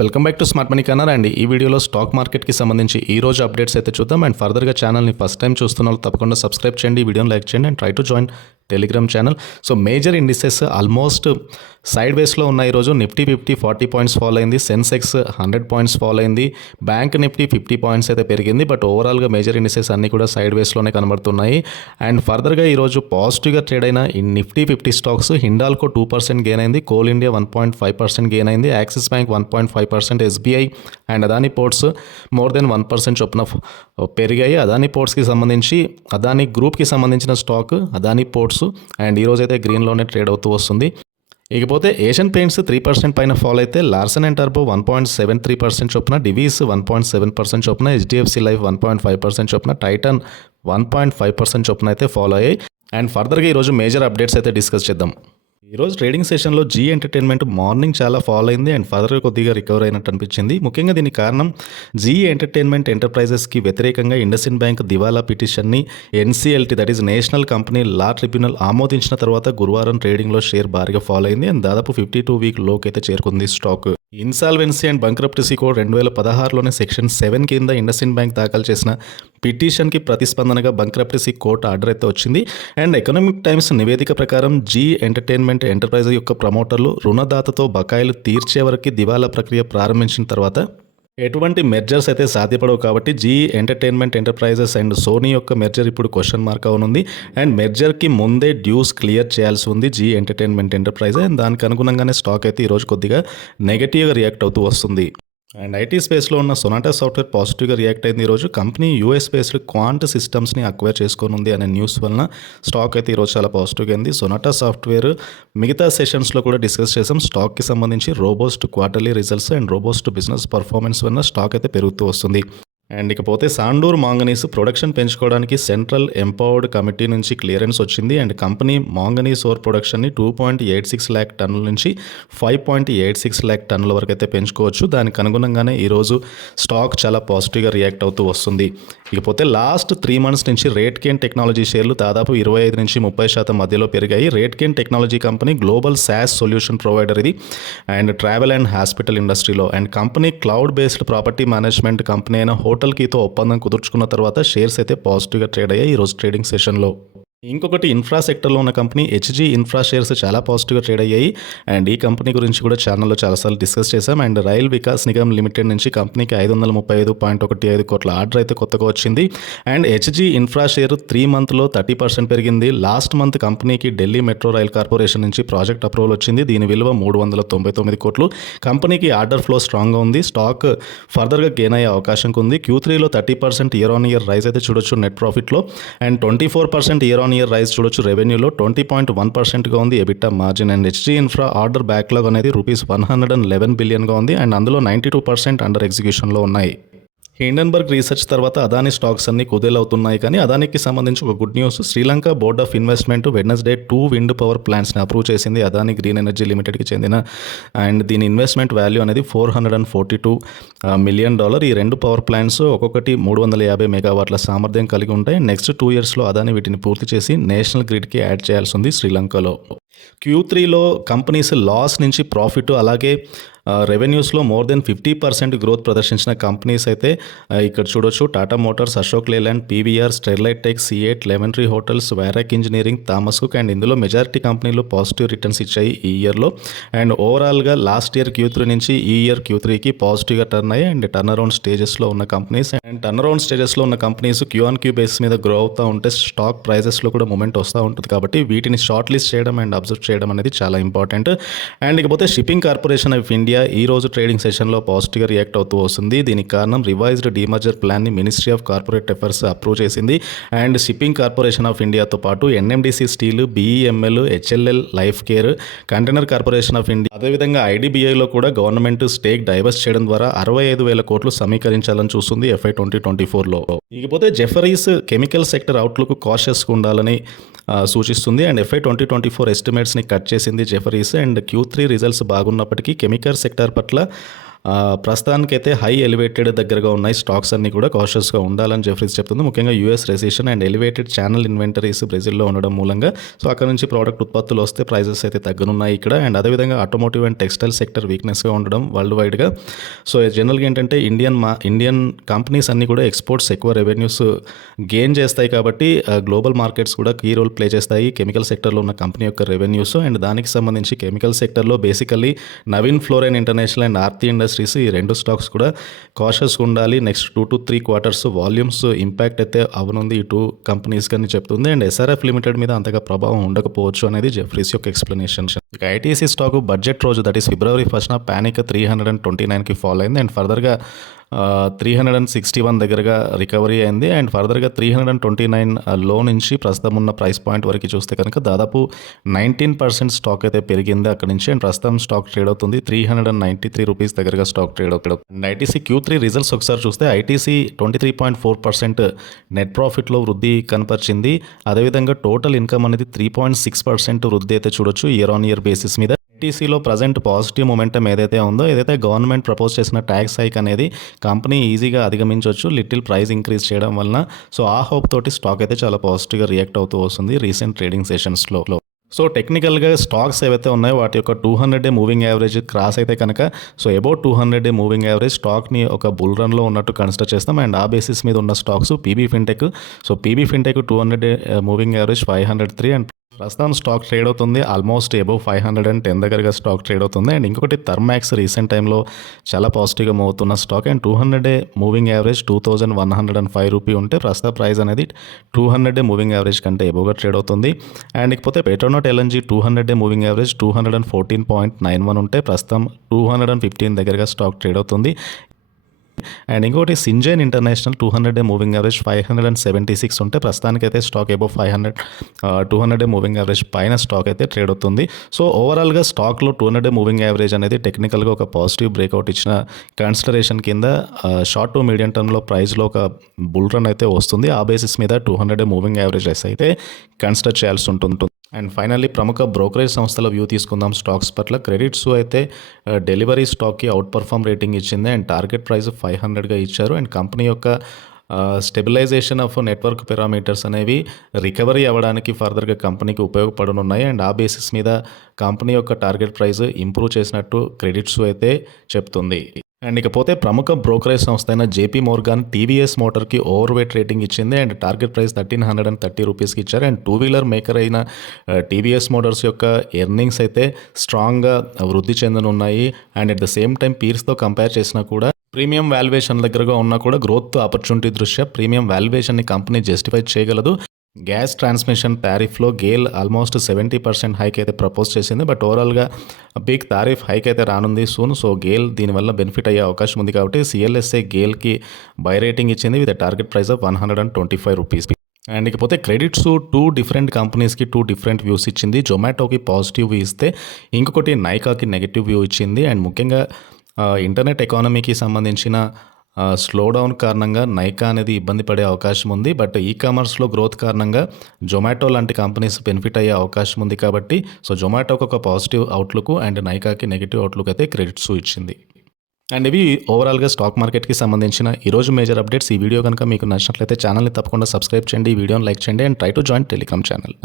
Welcome back to Smart Money Corner అండి. ఈ వీడియోలో స్టాక్ మార్కెట్కి సంబంధించి ఈ రోజు అప్డేట్స్ అయితే చూద్దాం. అండ్ ఫర్దర్గా ఛానల్ని ఫస్ట్ టైం చూస్తున్న వాళ్ళు తప్పకుండా సబ్స్క్రైబ్ చేయండి, వీడియోని లైక్ చేయండి and try to join Telegram channel. So major indices almost side వేస్లో ఉన్నాయి. ఈరోజు నిఫ్టీ 40 పాయింట్స్ ఫాల్ అయింది, సెన్సెక్స్ 100 పాయింట్స్ ఫాల్ అయింది, బ్యాంక్ నిఫ్టీ 50 పాయింట్స్ అయితే పెరిగింది. బట్ ఓవరాల్గా మేజర్ ఇండిసెస్ అన్నీ కూడా సైడ్ వేస్లోనే కనబడుతున్నాయి. అండ్ ఫర్దర్గా ఈరోజు పాజిటివ్గా ట్రేడ్ అయిన ఈ నిఫ్టీ 50 స్టాక్స్ హిండాల్కో 2% గెయిన్ అయింది, కోల్ ఇండియా 1.5% గెయిన్ అయింది, axis bank 1.5%, SBI and Adani ports more than 1% చొప్పున పెరిగాయి. అదానీ పోర్ట్స్కి సంబంధించి అదానీ గ్రూప్కి సంబంధించిన స్టాక్ అదానీ పోర్ట్స్ అండ్ ఈరోజు అయితే గ్రీన్లోనే ట్రేడ్ అవుతూ వస్తుంది. ఇకపోతే ఏషియన్ పెయింట్స్ 3% పైన ఫాల్ అయితే లార్సన్ అండ్ టర్బో 1.73% చొప్పున, డివీస్ 1.7% చొప్పున, హెచ్డిఎఫ్సి లైఫ్ 1.5% చొప్పున, టైటన్ 1.5% చొప్పున అయితే ఫాలో అయ్యాయి. అండ్ ఫర్దర్గా ఈరోజు మేజర్ అప్డేట్స్ అయితే డిస్కస్ చేద్దాం. ఈరోజు ట్రేడింగ్ సెషన్లో జీ ఎంటర్టైన్మెంట్ మార్నింగ్ చాలా ఫాల్ అయింది అండ్ ఫర్దర్గా కొద్దిగా రికవర్ అయినట్టు అనిపించింది. ముఖ్యంగా దీనికి కారణం జీ ఎంటర్టైన్మెంట్ ఎంటర్ప్రైజెస్కి వ్యతిరేకంగా ఇండస్ఇండ్ బ్యాంక్ దివాలా పిటిషన్ని NCLT that is national company law tribunal ఆమోదించిన తర్వాత గురువారం ట్రేడింగ్లో షేర్ భారీగా ఫాల్ అయింది అండ్ దాదాపు 52 వీక్ లోకి అయితే చేరుకుంది stock. Insolvency and bankruptcy code 2016లోనే సెక్షన్ 7 కింద ఇండస్ఇండ్ బ్యాంక్ దాఖలు చేసిన పిటిషన్కి ప్రతిస్పందనగా బంక్రప్టసీ కోర్టు ఆర్డర్ అయితే వచ్చింది. అండ్ ఎకనామిక్ టైమ్స్ నివేదిక ప్రకారం జీ ఎంటర్టైన్మెంట్ ఎంటర్ప్రైజ్ యొక్క ప్రమోటర్లు రుణదాతతో బకాయిలు తీర్చే వరకు దివాలా ప్రక్రియ ప్రారంభించిన తర్వాత ఎటువంటి మెర్జర్స్ అయితే సాధ్యపడవు. కాబట్టి Zee entertainment enterprises and Sony యొక్క మెర్జర్ ఇప్పుడు క్వశ్చన్ మార్క్ అవునుంది. అండ్ మెర్జర్కి ముందే డ్యూస్ క్లియర్ చేయాల్సి ఉంది జీ ఎంటర్టైన్మెంట్ ఎంటర్ప్రైజ్. అండ్ దానికి అనుగుణంగానే స్టాక్ అయితే ఈరోజు కొద్దిగా నెగటివ్గా రియాక్ట్ అవుతూ వస్తుంది. అండ్ ఐటీ స్పేస్లో ఉన్న సొనాటా సాఫ్ట్వేర్ పాజిటివ్గా రియాక్ట్ అయింది. ఈరోజు కంపెనీ యూఎస్ బేస్డ్ క్వాంట్ సిస్టమ్స్ని అక్వైర్ చేసుకోనుంది అనే న్యూస్ వలన స్టాక్ అయితే ఈరోజు చాలా పాజిటివ్గా అయింది. సొనాటా సాఫ్ట్వేర్ మిగతా సెషన్స్లో కూడా డిస్కస్ చేసాం. స్టాక్కి సంబంధించి robust quarterly results and robust business performance వలన స్టాక్ అయితే పెరుగుతూ వస్తుంది. అండ్ ఇకపోతే సాండూర్ మాంగనీస్ ప్రొడక్షన్ పెంచుకోవడానికి సెంట్రల్ ఎంపవర్డ్ కమిటీ నుంచి క్లియరెన్స్ వచ్చింది. అండ్ కంపెనీ మాంగనీస్ ఓర్ ప్రొడక్షన్ని 2.86 ల్యాక్ టన్నుల నుంచి 5.86 ల్యాక్ టన్నుల వరకు అయితే పెంచుకోవచ్చు. దానికి అనుగుణంగానే ఈరోజు స్టాక్ చాలా పాజిటివ్గా రియాక్ట్ అవుతూ వస్తుంది. ఇకపోతే లాస్ట్ 3 మంత్స్ నుంచి రేట్కేన్ టెక్నాలజీ షేర్లు దాదాపు 25 నుంచి 30% మధ్యలో పెరిగాయి. RateGain technology company global SaaS solution provider ఇది అండ్ ట్రావెల్ అండ్ హాస్పిటల్ ఇండస్ట్రీలో. And company cloud based property management company అయిన హోటల్ కీతో ఒప్పందం కుదుర్చుకున్న తర్వాత షేర్స్ అయితే పాజిటివ్గా ట్రేడ్ అయ్యాయి ఈరోజు ట్రేడింగ్ సెషన్లో. ఇంకొకటి ఇన్ఫ్రా సెక్టర్లో ఉన్న కంపెనీ హెచ్జీ ఇన్ఫ్రా షేర్స్ చాలా పాజిటివ్గా ట్రేడ్ అయ్యాయి. అండ్ ఈ కంపెనీ గురించి కూడా ఛానల్లో చాలాసార్లు డిస్కస్ చేశాం. And rail Vikas Nigam limited నుంచి కంపెనీకి 535.15 కోట్ల ఆర్డర్ అయితే కొత్తగా వచ్చింది. అండ్ హెచ్జీ ఇన్ఫ్రా షేర్ 3 మంత్లో 30% పెరిగింది. లాస్ట్ మంత్ కంపెనీకి ఢిల్లీ మెట్రో రైల్ కార్పొరేషన్ నుంచి ప్రాజెక్ట్ అప్రూవల్ వచ్చింది. దీని విలువ 399 కోట్లు. కంపెనీకి ఆర్డర్ ఫ్లో స్ట్రాంగ్గా ఉంది. స్టాక్ ఫర్దర్గా గెయిన్ అయ్యే అవకాశం ఉంది. Q3లో 30% ఇయర్ ఆన్ ఇయర్ రైజ్ అయితే చూడొచ్చు నెట్ ప్రాఫిట్లో. అండ్ 24% ఇయర్ ఇయర్ రైజ్ చూడొచ్చు రెవెన్యూలో. 20.1%గా ఉంది EBITDA margin. And HG infra order backlog అనేది ₹111 బిలియన్గా ఉంది. అండ్ అందులో 92% అండర్ ఎగ్జిక్యూషన్లో ఉన్నాయి. హిండెన్బర్గ్ రీసెర్చ్ తర్వాత అదానీ స్టాక్స్ అన్ని కుదేలవుతున్నాయి. కానీ అదానికి సంబంధించి ఒక good news, Sri Lanka board of investment Wednesday 2 wind power ప్లాంట్స్ని అప్రూవ్ చేసింది అదానీ గ్రీన్ ఎనర్జీ లిమిటెడ్కి చెందిన. అండ్ దీని ఇన్వెస్ట్మెంట్ వాల్యూ అనేది $442 మిలియన్. ఈ 2 పవర్ ప్లాంట్స్ ఒక్కొక్కటి 350 మెగావాట్ల సామర్థ్యం కలిగి ఉంటాయి. నెక్స్ట్ 2 ఇయర్స్లో అదానీ వీటిని పూర్తి చేసి నేషనల్ గ్రిడ్కి యాడ్ చేయాల్సి ఉంది శ్రీలంకలో. Q3లో కంపెనీస్ లాస్ నుంచి ప్రాఫిట్ అలాగే రెవెన్యూస్లో మోర్ దెన్ 50% గ్రోత్ ప్రదర్శించిన కంపెనీస్ అయితే ఇక్కడ చూడొచ్చు. Tata Motors, Ashok Leyland, PVR, Sterlite Tech, CEAT, Lemon Tree Hotels, వైరాక్ ఇంజనీరింగ్, థామస్ కుక్. అండ్ ఇందులో మెజారిటీ కంపెనీలు పాజిటివ్ రిటర్న్స్ ఇచ్చాయి ఈ ఇయర్లో. అండ్ ఓవరాల్గా లాస్ట్ ఇయర్ Q3 నుంచి ఈ ఇయర్ Q3కి పాజిటివ్గా టర్న్ అయ్యాయి. అండ్ టర్న్ అరౌండ్ స్టేజెస్లో ఉన్న కంపెనీస్ అండ్ టర్న్ అరౌండ్ స్టేజెస్లో ఉన్న కంపెనీస్ Q-on-Q బేస్ మీద గ్రో అవుతూ ఉంటే స్టాక్ ప్రైజెస్లో కూడా మూమెంట్ వస్తూ ఉంటుంది. కాబట్టి వీటిని షార్ట్ లిస్ట్ చేయడం అండ్ అబ్జర్వ్ చేయడం అనేది చాలా ఇంపార్టెంట్. అండ్ ఇకపోతే షిప్పింగ్ కార్పొరేషన్ ఆఫ్ ఇండియా ఈ రోజు ట్రేడింగ్ సెషన్లో పాజిటివ్గా రియాక్ట్ అవుతూ వస్తుంది. దీనికి కారణం రివైజ్డ్ డీమర్జర్ ప్లాన్ని ministry of corporate affairs approve చేసింది. అండ్ షిప్పింగ్ కార్పొరేషన్ ఆఫ్ ఇండియాతో పాటు NMDC steel, BEML, HLL life care, container corporation of India అదేవిధంగా IDBIలో కూడా గవర్నమెంట్ స్టేక్ డైవర్స్ చేయడం ద్వారా 65,000 కోట్లు సమీకరించాలని చూస్తుంది FY 2024లో. ఇకపోతే జెఫరీస్ కెమికల్ సెక్టర్ అవుట్లుక్ కాషియస్గా ఉండాలని సూచిస్తుంది. అండ్ FY 2024 ఎస్టిమేట్స్ని కట్ చేసింది జెఫరీస్. అండ్ Q3 రిజల్ట్స్ బాగున్నప్పటికీ కెమికల్ సెక్టర్ పట్ల ప్రస్తుతానికైతే హై ఎలివేటెడ్ దగ్గరగా ఉన్నాయి స్టాక్స్ అన్నీ కూడా కాషియస్గా ఉండాలని జెఫ్రీస్ చెప్తుంది. ముఖ్యంగా US recession and elevated channel inventories బ్రెజిల్లో ఉండడం మూలంగా సో అక్కడ నుంచి ప్రోడక్ట్ ఉత్పత్తులు వస్తే ప్రైజెస్ అయితే తగ్గనున్నాయి ఇక్కడ. అండ్ అదేవిధంగా ఆటోమోటివ్ అండ్ టెక్స్టైల్ సెక్టర్ వీక్నెస్గా ఉండడం వరల్డ్ వైడ్గా. సో జనరల్గా ఏంటంటే ఇండియన్ కంపెనీస్ అన్నీ కూడా ఎక్స్పోర్ట్స్ ఎక్కువ రెవెన్యూస్ గెయిన్ చేస్తాయి కాబట్టి గ్లోబల్ మార్కెట్స్ కూడా కీ రోల్ ప్లే చేస్తాయి కెమికల్ సెక్టర్లో ఉన్న కంపెనీ యొక్క రెవెన్యూస్. అండ్ దానికి సంబంధించి కెమికల్ సెక్టర్లో basically Naveen fluorine international and Aarti industries ఈ రెండు స్టాక్స్ కూడా కాషియస్గా ఉండాలి. Next 2 to 3 quarters volumes impact అయితే అవనుంది ఈ 2 కంపెనీస్ అని చెప్తుంది. అండ్ ఎస్ఆర్ఎఫ్ లిమిటెడ్ మీద అంతగా ప్రభావం ఉండకపోవచ్చు అనేది జెఫ్రీస్ యొక్క ఎక్స్ప్లెనేషన్. ఇక ఐటీసీ స్టాక్ బడ్జెట్ రోజు that is February 1st panic 329కి ఫాల్ అయింది. అండ్ ఫర్దర్గా 361 దగ్గరగా రికవరీ అయింది. అండ్ ఫర్దర్గా 329 లో నుంచి ప్రస్తుతం ఉన్న ప్రైస్ పాయింట్ వరకు చూస్తే కనుక దాదాపు 19% స్టాక్ అయితే పెరిగింది అక్కడ నుంచి. అండ్ ప్రస్తుతం స్టాక్ ట్రేడ్ అవుతుంది 393 రూపీస్ దగ్గరగా స్టాక్ ట్రేడ్ అవుతుంది. అండ్ ఐటీసీ Q3 రిజల్ట్స్ ఒకసారి చూస్తే ఐటీసీ 23.4% నెట్ ప్రాఫిట్లో వృద్ధి కనపరిచింది. అదేవిధంగా టోటల్ ఇన్కమ్ అనేది 3.6% వృద్ధి అయితే చూడొచ్చు ఇయర్ ఆన్ ఇయర్ బేసిస్ మీద. ఐటీసీలో ప్రజెంట్ పాజిటివ్ మొమెంటం ఏదైతే ఉందో ఏదైతే గవర్నమెంట్ ప్రపోజ్ చేసిన ట్యాక్స్ హైక్ అనేది కంపెనీ ఈజీగా అధిగమించవచ్చు లిటిల్ ప్రైస్ ఇంక్రీజ్ చేయడం వలన. సో ఆ హోప్ తోటి స్టాక్ అయితే చాలా పాజిటివ్గా రియాక్ట్ అవుతూ వస్తుంది రీసెంట్ ట్రేడింగ్ సెషన్స్లో. సో టెక్నికల్గా స్టాక్స్ ఏవైతే ఉన్నాయో వాటి యొక్క 200-day మూవింగ్ యావరేజ్ క్రాస్ అయితే కనుక so about 200-day moving average స్టాక్ని ఒక బుల్ రన్లో ఉన్నట్టు కన్సిడర్ చేస్తాం. అండ్ ఆ బేసిస్ మీద ఉన్న stocks PB fintech. So PB fintech 200-day moving average 503 and ప్రస్తుతం స్టాక్ ట్రేడ్ అవుతుంది ఆల్మోస్ట్ అబౌవ్ 510 దగ్గరగా స్టాక్ ట్రేడ్ అవుతుంది. అండ్ ఇంకొకటి థర్మాక్స్ రీసెంట్ టైంలో చాలా పాజిటివ్గా మూవ్ అవుతున్న stock. And 200-day moving average 2105 rupee ఉంటే ప్రస్తుత ప్రైస్ అనేది 200-day మూవింగ్ యావరేజ్ కంటే ఎబోగా ట్రేడ్ అవుతుంది. అండ్ ఇకపోతే పెట్రోనోట్ ఎల్ఎన్జీ 200-day మూవింగ్ యావరేజ్ 214.91 ఉంటే ప్రస్తుతం 215 దగ్గరగా స్టాక్ ట్రేడ్ అవుతుంది. అండ్ ఇంకోటి సింజైన్ ఇంటర్నేషనల్ 200-day మూవింగ్ యావరేజ్ 576 ఉంటే ప్రస్తుతానికైతే stock above 200-day moving average పైన స్టాక్ అయితే ట్రేడ్ అవుతుంది. సో ఓవరాల్గా స్టాక్లో 200-day మూవింగ్ యావరేజ్ అనేది టెక్నికల్గా ఒక పాజిటివ్ బ్రేక్అవుట్ ఇచ్చిన కన్సిడరేషన్ కింద షార్ట్ టు మీడియం టర్మ్లో ప్రైస్లో ఒక బుల్ రన్ అయితే వస్తుంది. ఆ బేసిస్ మీద 200-day మూవింగ్ యావరేజెస్ అయితే కన్సిడర్ చేయాల్సి ఉంటుంది. అండ్ ఫైనల్లీ ప్రముఖ బ్రోకరేజ్ సంస్థల వ్యూ తీసుకుందాం స్టాక్స్ పట్ల. క్రెడిట్స్ అయితే డెలివరీ స్టాక్కి అవుట్ పర్ఫామ్ రేటింగ్ ఇచ్చింది అండ్ టార్గెట్ ప్రైస్ 500గా ఇచ్చారు. అండ్ కంపెనీ యొక్క స్టెబిలైజేషన్ ఆఫ్ నెట్వర్క్ పారామీటర్స్ అనేవి రికవరీ అవ్వడానికి ఫర్దర్గా కంపెనీకి ఉపయోగపడనున్నాయి. అండ్ ఆ బేసిస్ మీద కంపెనీ యొక్క టార్గెట్ ప్రైస్ ఇంప్రూవ్ చేసినట్టు క్రెడిట్స్ అయితే చెప్తుంది. అండ్ ఇకపోతే ప్రముఖ బ్రోకరేజ్ సంస్థ అయిన జేపీ మోర్గాన్ టీవీఎస్ మోటార్కి ఓవర్ వెయిట్ రేటింగ్ ఇచ్చింది అండ్ టార్గెట్ ప్రైస్ 1330 రూపీస్కి ఇచ్చారు. అండ్ 2-wheeler మేకర్ అయిన టీవీఎస్ మోటార్స్ యొక్క ఎర్నింగ్స్ అయితే స్ట్రాంగ్గా వృద్ధి చెందనున్నాయి. And at the same time పీర్స్తో కంపేర్ చేసినా కూడా ప్రీమియం వాల్యుయేషన్ దగ్గరగా ఉన్నా కూడా గ్రోత్ ఆపర్చునిటీ దృష్ట్యా ప్రీమియం వాల్యుయేషన్ని కంపెనీ జస్టిఫై చేయగలదు. గ్యాస్ ట్రాన్స్మిషన్ టారిఫ్లో గేల్ ఆల్మోస్ట్ 70% హైక్ అయితే ప్రపోజ్ చేసింది. బట్ ఓవరాల్గా బిగ్ టారిఫ్ హైక్ అయితే రానుంది సూన్. సో గేల్ దీనివల్ల బెనిఫిట్ అయ్యే అవకాశం ఉంది కాబట్టి సిఎల్ఎస్ఏ గేల్కి బై రేటింగ్ ఇచ్చింది with target price of 125 rupees. And ఇకపోతే క్రెడిట్స్ 2 డిఫరెంట్ కంపెనీస్కి 2 డిఫరెంట్ వ్యూస్ ఇచ్చింది. జొమాటోకి పాజిటివ్ వ్యూ ఇస్తే ఇంకొకటి నైకాకి నెగిటివ్ వ్యూ ఇచ్చింది. అండ్ ముఖ్యంగా ఇంటర్నెట్ ఎకానమీకి సంబంధించిన స్లో డౌన్ కారణంగా నైకా అనేది ఇబ్బంది పడే అవకాశం ఉంది. బట్ ఈ కామర్స్లో గ్రోత్ కారణంగా జొమాటో లాంటి కంపెనీస్ బెనిఫిట్ అయ్యే అవకాశం ఉంది కాబట్టి సో జొమాటోకి ఒక పాజిటివ్ అవుట్లుక్ అండ్ నైకాకి నెగిటివ్ అవుట్లుక్ అయితే క్రెడిట్స్ ఇచ్చింది. అండ్ ఇవి ఓవరాల్గా స్టాక్ మార్కెట్కి సంబంధించిన ఈరోజు మేజర్ అప్డేట్స్. ఈ వీడియో కనుక మీకు నచ్చినట్లయితే ఛానల్ని తప్పకుండా సబ్స్క్రైబ్ చేయండి, ఈ వీడియోని లైక్ చేయండి and try to join Telegram channel.